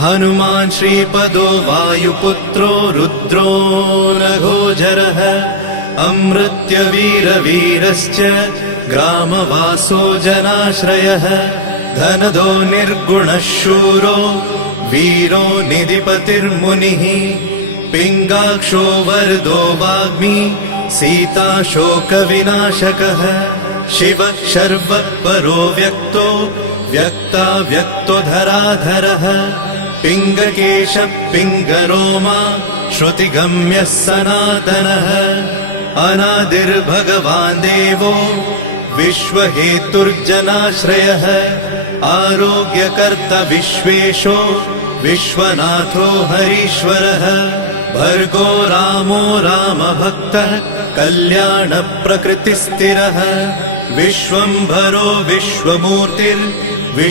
हनुमान् श्रीपदो वायुपुत्रो रुद्रो नघोजरः अमृत्यवीरवीरश्च ग्रामवासो जनाश्रयः धनदो निर्गुणः शूरो वीरो निधिपतिर्मुनिः पिङ्गाक्षो वरदो वाग्मी सीताशोकविनाशकः शिवः शर्वः परो व्यक्तो व्यक्ताव्यक्तो धराधरः पिङ्गकेशः पिङ्गरोमा श्रुतिगम्यः सनातनः अनादिर्भगवान् देवो विश्वहेतुर्जनाश्रयः आरोग्यकर्ता विश्वेशो विश्वनाथो हरीश्वरः भर्गो रामो रामभक्तः कल्याणप्रकृतिस्थिरः विश्वम्भरो विश्वमूर्तिर्